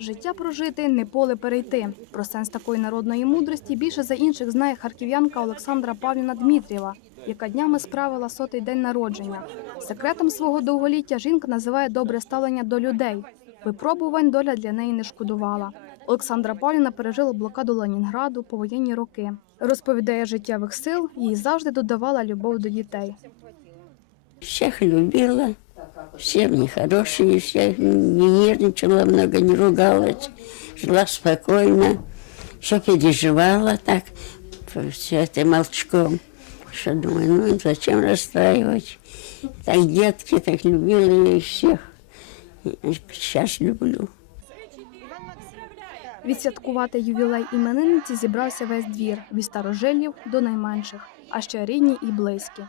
Життя прожити не поле перейти. Про сенс такої народної мудрості більше за інших знає харків'янка Олександра Павлівна Дмитрієва, яка днями справила сотий день народження. Секретом свого довголіття жінка називає добре ставлення до людей. Випробувань доля для неї не шкодувала. Олександра Павлівна пережила блокаду Ленінграду повоєнні роки. Розповідає життєвих сил, їй завжди додавала любов до дітей. Всех любила, все мне хорошие, всех не нервничала много, не ругалась, жила спокойно, все переживала так, все это молчком. Что думаю, ну зачем расстраивать? Так детки, так любила я их всех. Сейчас люблю. Відсвяткувати ювілей іменинниці зібрався весь двір від старожилів до найменших, а ще рідні і близькі.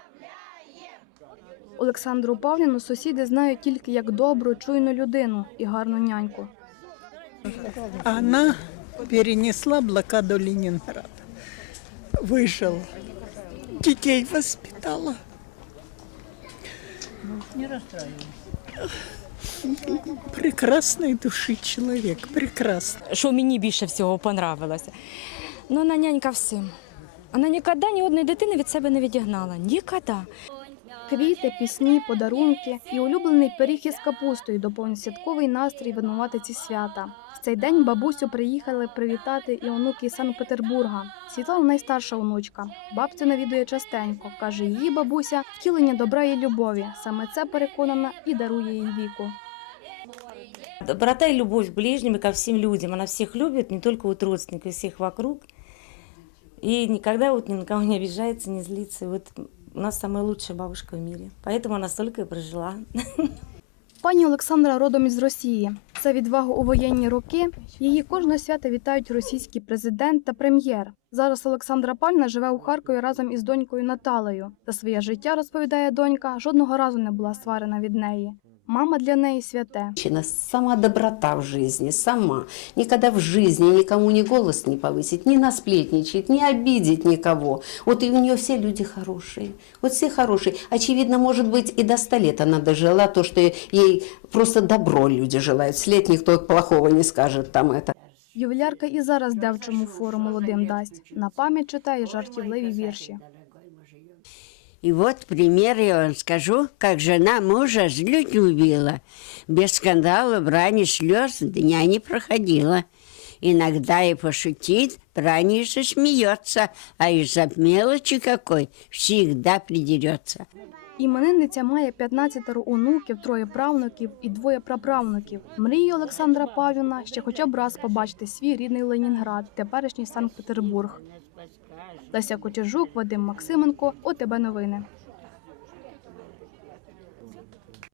Олександру Павлівну сусіди знають тільки як добру, чуйну людину і гарну няньку. Она перенесла блокаду Ленинграда. Выжила. Детей воспитала. Прекрасной души человек, прекрасный. що мені більше всього понравилося. Ну, вона нянька всім. Вона ніколи ні одної дитини від себе не відігнала. Ніколи. Квіти, пісні, подарунки і улюблений пиріг із капустою доповнить святковий настрій винуватиці свята. В цей день бабусю приїхали привітати і онуки із Санкт-Петербурга. Світлана найстарша онучка. Бабцю навідує частенько. каже, її бабуся втілення добра і любові. Саме це переконана і дарує їй віку. Доброта и любовь к ближним и ко всем людям. Она всех любит, не только вот родственников, всех вокруг. И никогда вот ни на кого не обижается, не злится. И у нас самая лучшая бабушка в мире. Поэтому она столько и прожила. Пані Олександра родом із Росії. За відвагу у воєнні роки її кожного свята вітають російський президент та прем'єр. Зараз Олександра Пальна живе у Харкові разом із донькою Наталею. За своє життя, розповідає донька, жодного разу не була сварена від неї. Мама для неї святе. Женщина, сама доброта в жизни, сама. Никогда в жизни никому ни голос не повысить, ни насплетничать, не обидеть никого. Вот и у нее все люди хорошие. Вот все хорошие. Очевидно, может быть, и до ста лет она дожила, то, что ей просто добро люди желают. Вслед никто плохого не скажет там это. Ювілярка і зараз девчому фору молодим дасть. На пам'ять читає жартівливі вірші. И вот пример я вам скажу, как жена мужа злють любила. Без скандала, брани, слез дня не проходила. Иногда и пошутит, брани же смеется, а из-за мелочи какой всегда придерется. Іменинниця має 15 онуків, троє правнуків і двоє праправнуків. Мріє Олександра Павлівна ще хоча б раз побачити свій рідний Ленінград, теперішній Санкт-Петербург. Леся Кутюжук, Вадим Максименко, ОТБ новини.